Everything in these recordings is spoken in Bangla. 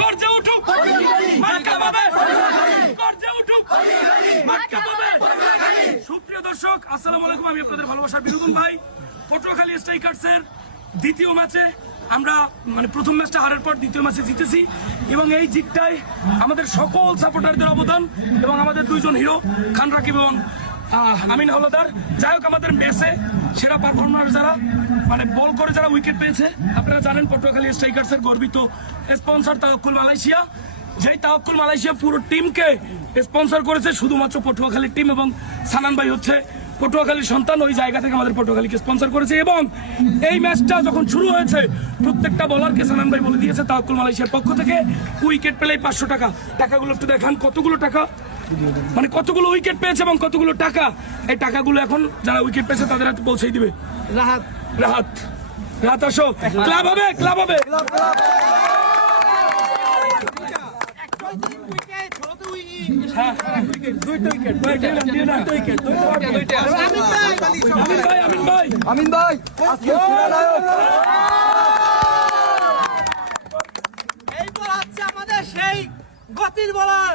গর্জে উঠুক। সুপ্রিয় দর্শক, আসসালামু আলাইকুম। আমি আপনাদের ভালোবাসার বিনোদন ভাই। পটুয়াখালী স্ট্রাইকার্সের দ্বিতীয় ম্যাচে আমরা মানে প্রথম ম্যাচটা হারার পর দ্বিতীয় ম্যাচে জিতেছি। এবং এই জিতটাই আমাদের সকল সাপোর্টারদের অবদান এবং আমাদের দুইজন হিরো খান রাকিব এবং আমিন হলদার। যাই হোক, আমাদের ম্যাচে সেরা পারফরমার যারা মানে বল করে যারা উইকেট পেয়েছে, আপনারা জানেন পটুয়াখালী স্ট্রাইকার্সের গর্বিত স্পন্সর তাওকুল মালয়েশিয়া। যেই তাওকুল মালয়েশিয়া পুরো টিমকে স্পন্সর করেছে শুধুমাত্র পটুয়াখালীর টিম এবং সানান ভাই হচ্ছে পটুয়াখালীর সন্তান। ওই জায়গা থেকে আমাদের পটুয়াখালীকে স্পন্সর করেছে এবং এই ম্যাচটা যখন শুরু হয়েছে, প্রত্যেকটা বলারকে সানান ভাই বলে দিয়েছে তাওকুল মালয়েশিয়ার পক্ষ থেকে। উইকেট পেলেই পাঁচশো টাকা। টাকাগুলো একটু দেখান, কতগুলো টাকা? মানে কতগুলো উইকেট পেয়েছে এবং কতগুলো টাকা? এই টাকাগুলো এখন যারা উইকেট পেয়েছে তাদের হাতে পৌঁছেই দিবে। রাহাত। রাহাত। রাহাত আসো। ক্লাব হবে ক্লাব হবে। আমিন ভাই আমিন ভাই আমিন ভাই আজকে সেরা নায়ক এইবার হচ্ছে আমাদের সেই গতির বলার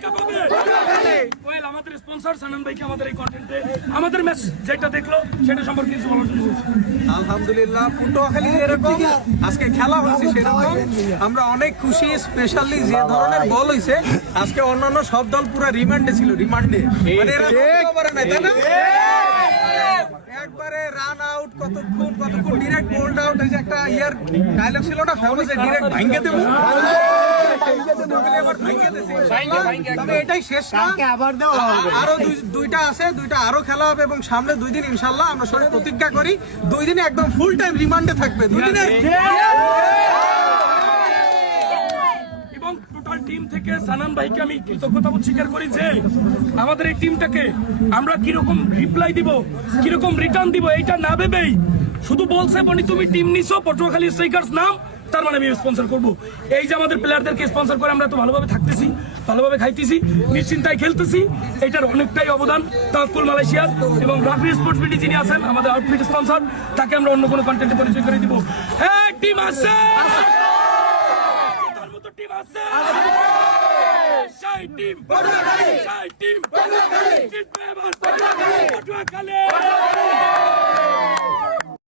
স্পন্সর সানান ভাইকে আমাদের এই কন্টেন্টে আমাদের ম্যাচ যেটা দেখল সেটা সম্পর্কে কিছু বলার জন্য আলহামদুলিল্লাহ পটুয়াখালী এরকম আজকে খেলা হয়েছে সেরকম। আমরা অনেক খুশি স্পেশালি যে ধরনের বল হয়েছে আজকে অন্যান্য সব দল পুরো রিমান্ডে ছিল রিমান্ডে। মানে এরা পারে না, তাই না? একবারে রান আউট কতক্ষণ কতক্ষণ ডিরেক্ট বোল্ড আউট এই যে একটা ইয়ার ডায়লগ ছিল না ফেমাস ডিরেক্ট ভাঙ্গে দেবো। এবার ভাঙ্গে দিছে। তবে এটাই শেষ না আরও দুইটা আছে দুইটা আরও খেলা হবে এবং সামনে দুই দিন ইনশাল্লাহ আমরা সবাই প্রতিজ্ঞা করি দুই দিনে একদম ফুল টাইম রিমান্ডে থাকবে দুই দিনে এবং টোটাল টিম থেকে সানান ভাইকে আমি কৃতজ্ঞতা স্বীকার করি যে আমাদের এই টিমটাকে আমরা কীরকম রিপ্লাই দিব কীরকম রিটার্ন দিব এইটা না ভেবেই শুধু বলছে বনি তুমি টিম নিছো পটুয়াখালী স্ট্রাইকার্স নাম তার মানে আমি স্পন্সর করব। এই যে আমাদের প্লেয়ারদেরকে স্পন্সর করে আমরা তো ভালোভাবে থাকতেছি, ভালোভাবে খাইতেছি, নিশ্চিন্তায় খেলতেছি, এটার অনেকটাই অবদান তাকুল মালয়েশিয়ার এবং রাফি স্পোর্টস বিডি যিনি আছেন, আমাদের আউটফিট স্পন্সর তাকে আমরা অন্য কোনো কন্টেন্টে পরিচয় করে দিব। হ্যাঁ টিম আছে! টিম আছে! সেই টিম সেই টিম জিতবে এবার। পটুয়াখালী!